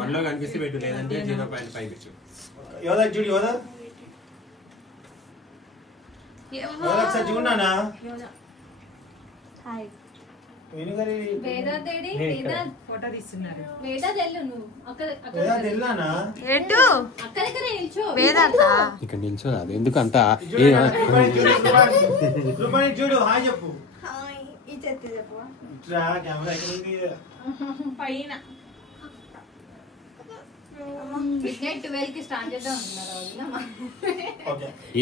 వన్లో కనిపిస్తే పెట్టు, లేదంటే 0.5 పెట్టు. యోదా చూడు, యోదా ఒకసారి చూడనా ఇక్కడ నిల్చోదా? అది ఎందుకు అంత చూడు. హాయ్ చెప్పు. పైన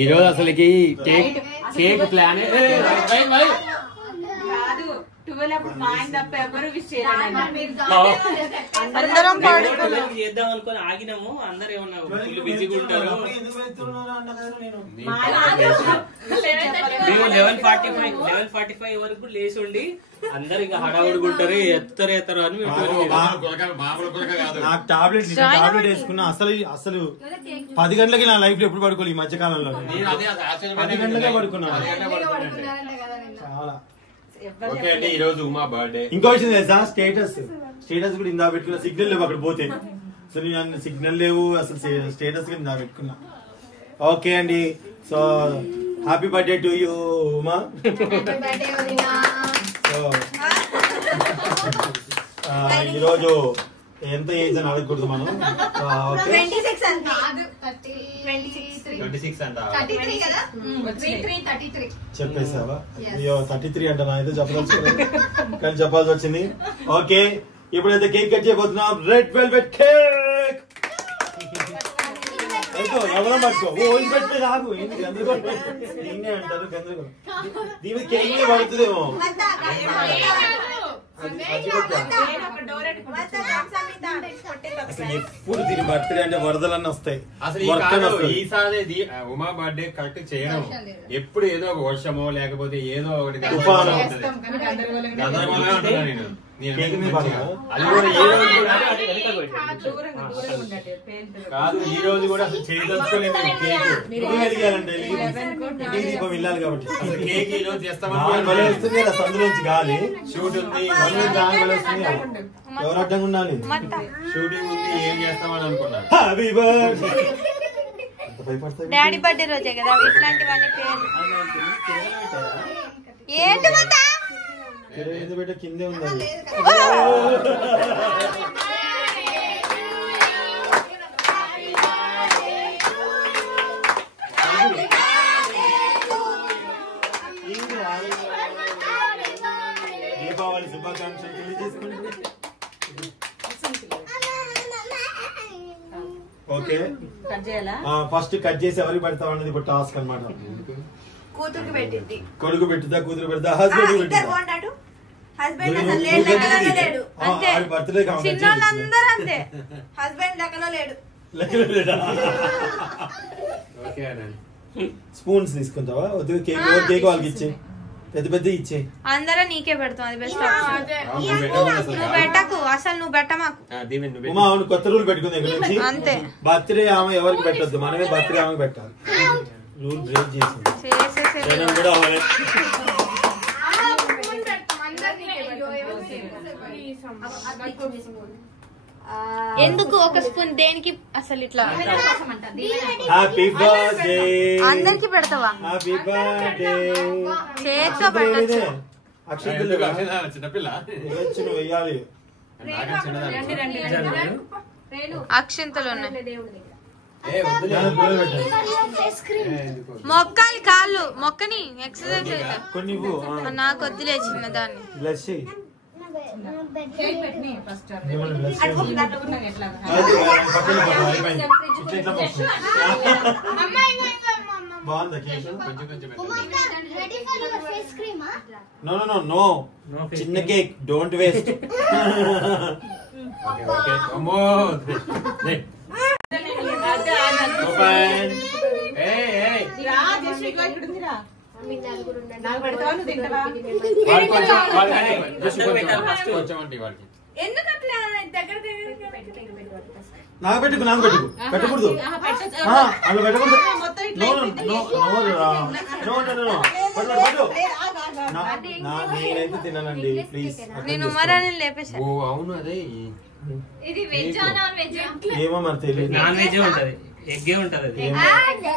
ఈ రోజు అసలుకి కేక్ ప్లాన్ కాదు. 12 అప్పుడు మా ఆయన తప్ప ఎవరు విష్ చేద్దాం అనుకుని ఆగినాము. అందరు ఏమన్నా బిజీగా ఉంటారు. 11:45 వరకు లేచి ఉండి అందరు ఇంకా హడావుడిగా ఉంటారు, ఎత్తారు అని నాకు టాబ్లెట్ వేసుకున్నా. అసలు 10 గంటలకి నా లైఫ్ లో ఎప్పుడు పడుకోవాలి ఈ మధ్య కాలంలో. 10 గంటలకే పడుకున్నా. చాలా ఈ రోజు ఉమా బర్త్డే. ఇంకో విషయం తెలుసా, స్టేటస్ కూడా ఇందా పెట్టుకున్నా. సిగ్నల్ లేవు అక్కడ పోతే. అసలు నేను సిగ్నల్ లేవు, అసలు స్టేటస్ కూడా ఇందా పెట్టుకున్నా. ఓకే అండి, so happy birthday to you Uma. ఈరోజు ఎంత ఏజ్ అని అడగకూడదు మనం. 26 చెప్పేసావా? అయ్యో 33 అంట. నా అయితే చెప్పాల్సి కానీ చెప్పాల్సి వచ్చింది. ఓకే, ఇప్పుడైతే కేక్ కట్ చేయబోతున్నాం. Red velvet cake. ఎవరో పట్టుకో. పెట్టి రాదు నేనే అంటారు. గందరగోళం దీని కేక్ పడుతుందేమో. అసలు ఎప్పుడు దీని బర్త్డే అంటే వరదలన్నీ వస్తాయి. అసలు ఈసారి ఉమా బర్త్డే కరెక్ట్ చేయడం ఎప్పుడు ఏదో ఒక వర్షమో లేకపోతే ఏదో ఒకటి కాదు. ఈ రోజు కూడా అసలు చేయదలుచుకోలేదు. దీపం వెళ్ళాలి కాబట్టి అసలు కేక్ ఈ రోజు చేస్తామని వస్తుంది కదా. సందులోంచి గాలి షూట్ ఉంది, ఎవరు అడ్డంగా ఉండాలి. షూటింగ్ ఉంది, ఏం చేస్తామని అనుకున్నారు. Happy birthday. డాడీ బర్త్డే రోజే కదా ఇట్లాంటివన్నీ పేర్లు. ఏంటి బిడ్డ కిందే ఉంది. దీపావళి శుభాకాంక్షలు తెలియజేసుకుంటే ఓకే. ఫస్ట్ కట్ చేసి ఎవరికి పెడతావు అన్నది ఇప్పుడు టాస్క్ అన్నమాట. కూతురుకి పెట్టింది, కొడుకు పెట్టుదా, కూతురు పెడతా, హస్బెండ్ బర్త్డే చిన్నోళ్ళందరూ అంతే. హస్బెండ్ లెక్కలో లేడు. స్పూన్స్ తీసుకుంటావా? కేక్ వాళ్ళకి ఇచ్చే, పెద్ద పెద్ద ఇచ్చే. అందరూ నీకే పెడతాం, అది బెస్ట్. నువ్వు పెట్టకు, అసలు నువ్వు పెట్టమాకు. ఉమా అవును, కొత్త రూల్ పెట్టుకుంది ఇక్కడ నుంచి. అంతే, బర్త్డే ఆమె ఎవరికి పెట్టద్దు, మనమే బర్త్డే ఆమె పెట్టాలి. రూల్ బ్రేక్ చేసింది. ఎందుకు ఒక స్పూన్ దేనికి? అసలు ఇట్లా హ్యాపీ బర్త్డే అందరికి పెడతావా? హ్యాపీ బర్త్డే చేతితో పెట్టచ్చు. చిన్నపిల్ల వెయ్యాలి. అక్షింతలు ఉన్నాయి. మొక్కాలి కాళ్ళు మొక్కని ఎక్సర్సైజ్ అవుతా. నాకు వద్దులే చిన్నదాన్ని. నో చిన్న కేక్, డోంట్ వేస్ట్. నాకు పెట్టకూడదు అలా పెట్టకూడదు. నేనైతే తిన్నానండి ప్లీజ్. నేను ఉమరాని లేపేసా. ఓ అవును అదే ఏమో మరి తెలియదు. నాన్ వెజ్ ఉంటది, ఎగ్గే ఉంటది అది.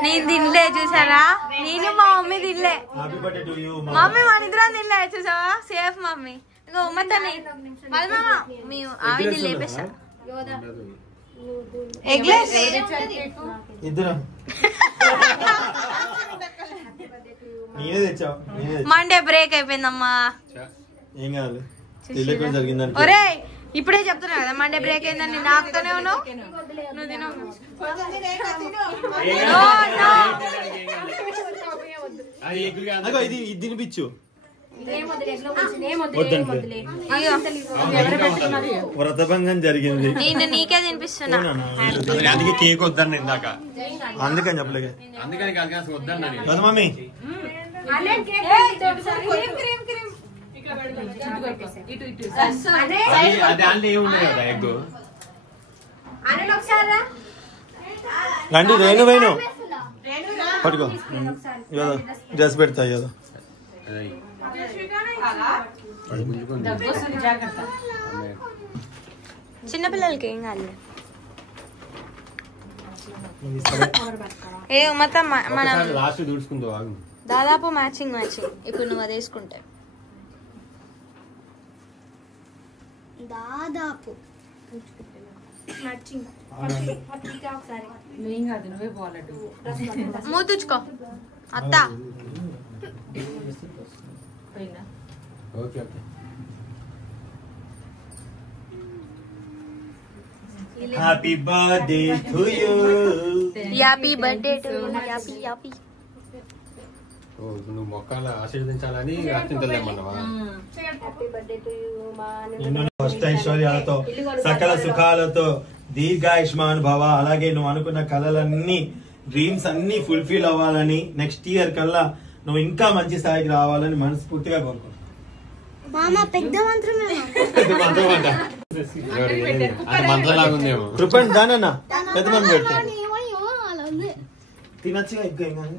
నేను తినలే చూసారా, నేను మా మమ్మీ తినలే. Happy birthday to you mummy మన ఇద్దరం తినలే చూసావా, సేఫ్ మమ్మీ. ఇంకా ఉమ్మతని మళ్ళీ మామ మీ ఆవిడ లేపేసా. ఎగ్లెస్ ఇద్దరం నేనే తెచ్చావు. మండే బ్రేక్ అయిపోయిందమ్మా. ఏం కాదు తెలియకుండా జరిగిందంటే. ఒరే ఇప్పుడే చెప్తున్నా కదా మండే బ్రేక్ అయిందని. నాకుతోనే ఉన్నావు నువ్వు తినవు. ఇది తినిపించు. వ్రతభంగం జరిగింది. నేను నీకే తినిపిస్తున్నా. అందుకే కేక్ వద్దన్న ఇందాక, అందుకని చెప్పలేదు. అందుకని కాదు వద్దన్నా కదా మమ్మీ. దాంట్లో ఏముంది కదా ఎగ్. రండి రేణు వేణు పట్టుకో, డ్రెస్ పెడతా కదా. చిన్నపిల్లలకి ఏం కాదు. ఏ మొత్తం మనం లాస్ట్ దూడ్చుకుందో ఆగు. దాదాపు మ్యాచింగ్ ఇప్పుడు నువ్వు అది వేసుకుంటే దాదాపు మూతుచ్చుకో అత్త. Okay okay. Happy birthday to you. Happy birthday to happy happy. నువ్వు మొక్కలు ఆశీర్వదించాలని అత్యంతలేమన్నావా? ఫస్ట్ ఐశ్వర్యాలతో సకల సుఖాలతో దీర్ఘాయుష్మాన్ భవ. అలాగే నువ్వు అనుకున్న కళలన్నీ, డ్రీమ్స్ అన్ని ఫుల్ఫిల్ అవ్వాలని, నెక్స్ట్ ఇయర్ కల్లా నువ్వు ఇంకా మంచి స్థాయికి రావాలని మనస్ఫూర్తిగా కోరుకుంటున్నాను. పెద్ద మంత్రమే. మంత్రలాగా ఉందేమో. కృపండి దానన్నా పెద్ద మంది పెట్టి తినచ్చుగా ఇంకా ఏం కాదు.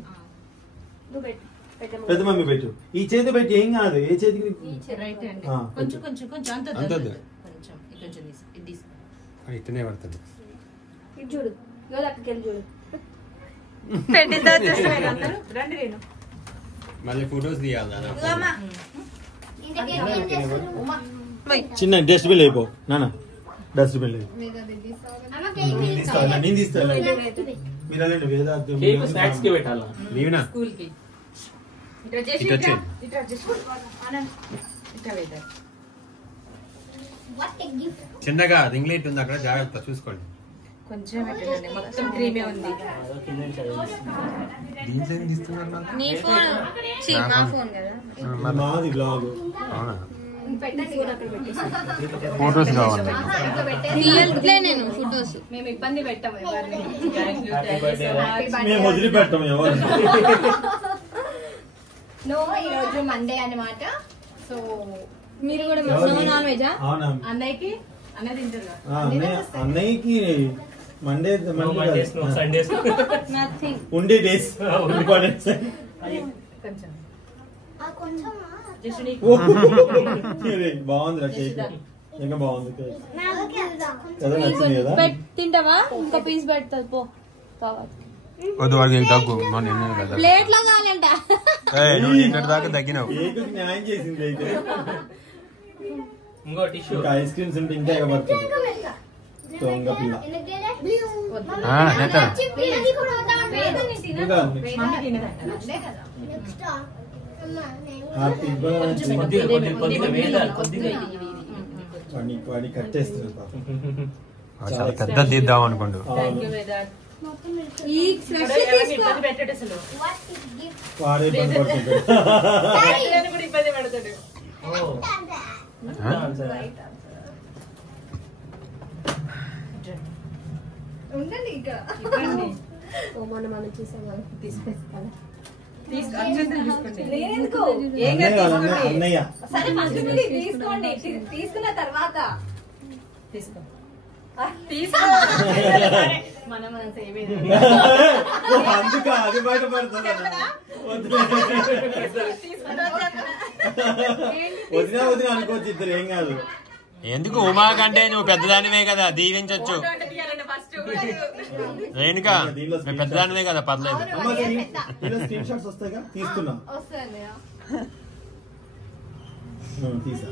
పెద్ద మమ్మీ పెట్టు. ఈ చేతి పెట్టి ఏం కాదు. ఏ చేతికి ఇతనే పడుతుంది. చూడు చూడు మళ్ళీ ఫొటోస్ తీయాలి. చిన్న డస్ట్బిన్ అయిపో నాన్న, డస్ట్బిన్ లేదు. నేను తీస్తాను. మీరు అలాంటి వేదాంతం స్నాక్స్ కి పెట్టాలా? నీవునా చిన్నగా రింగ్లైట్ ఉంది అక్కడ, జాగ్రత్త చూసుకోండి. కొంచెం పెట్టండి, మొత్తం క్రీమే ఉంది. దీంట్లో ఏం తీస్తున్నారు? నీ ఫోన్ మా ఫోన్ కదా. మాది బ్లాగ్. ఫొటోస్ కావాలి. తీయట్లే నేను ఫొటోస్. మేము ఇబ్బంది పెట్టాము. మేము వదిలిపెట్టాము ఎవరు. నో ఈ రోజు మండే అన్నమాట. సో మీరు కూడా నాన్ వెజా? అన్నయ్యకి అన్నయ్య తింటారు. అన్నయ్యకి మండే సండేస్ నథింగ్. ఉండే డేస్ ఇంపార్టెంట్. బాగుంది కేక్, ఇంకా బాగుంది కేక్. నచ్చింది కదా. తింటావా? ఇంకో పీస్ పెడతా పో. వద్దు వాడికి దగ్గు. ప్లేట్ లో కావాలంట. దాకా తగ్గినావు. కేక్ న్యాయం చేసింది అయితే. ఇంకో టిష్యూ. ఇంకా ఐస్ క్రీమ్స్ ఉంటే ఇంకా ఎగబడుతుంది. దొంగ పిల్ల. Happy birthday. వాడిని కట్టేస్తున్నారు పాపం. చాలా పెద్ద తీద్దాం అనుకోండు. వాడే ఇబ్బంది పడుతుంటాడు. ఇబ్బంది పెడతాడు. ఉండండి ఇక. మనం చూసాం అన్నయ్య సరే ఫస్ట్ తీసుకోండి, తీసుకున్న తర్వాత తీసుకో. మనం అందుక అది బయటపడుతుంది వదినా వదిన అనుకోవచ్చు ఇద్దరు ఏం కాదు. ఎందుకు ఉమా కంటే నువ్వు పెద్దదానివే కదా దీవించచ్చు. రేణుకా నువ్వు పెద్దదానివే కదా పర్లేదు. స్క్రీన్ షాట్స్ వస్తాయిగా తీసుకున్నా తీసా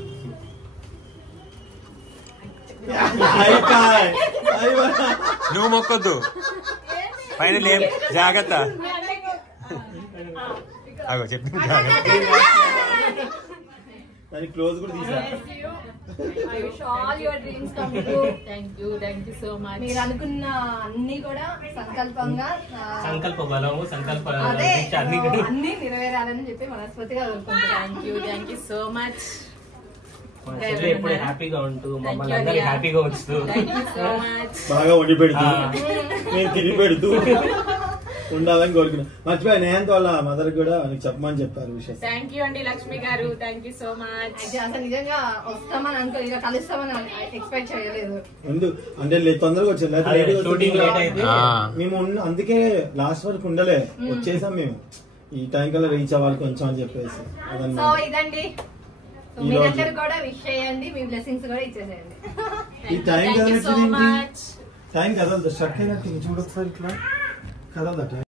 నువ్వు మొక్కొద్దు పైన లేం జాగ్రత్త. అగో చెప్పింది జాగ్రత్త. దానికి క్లోజ్ కూడా తీసా. మీరు అనుకున్న అన్ని కూడా సంకల్పంగా సంకల్ప బలము సంకల్ప అన్ని నెరవేరాలని చెప్పి మనస్ఫూర్తిగా కోరుకుంటున్నాను. Thank you so much. ఎప్పుడు హ్యాపీగా ఉంటూ మమ్మల్ని అందరూ హ్యాపీగా ఉంచుతూ బాగా వండి పెడుతూ నేను తిని పెడుతూ ఉండాలని కోరుకున్నా. మర్చిపోయి నేనంత వాళ్ళ మదర్ కూడా నీకు చెప్పమని చెప్పారు విషయం. థ్యాంక్ యూ అండి లక్ష్మి గారు. Thank you so much. అసలు నిజంగా వస్తామని అనుకో ఇక కలుస్తామని ఎక్స్పెక్ట్ చేయలేదు. ముందు అంటే తొందరగా వచ్చాను మేము అందుకే లాస్ట్ వరకు ఉండలే వచ్చేసాం మేము ఈ టైం కల్లా రీచ్ అవ్వాలి కొంచెం అని చెప్పేసి. సో ఇదండి మీరందరూ కూడా విష్ చేయండి, మీ బ్లెస్సింగ్స్ కూడా ఇచ్చేసేయండి. ఈ టైం కదలదు, టైం కదలదు, స్ట్రక్ అయినట్టు చూడొకసారి ఇట్లా కదలదట.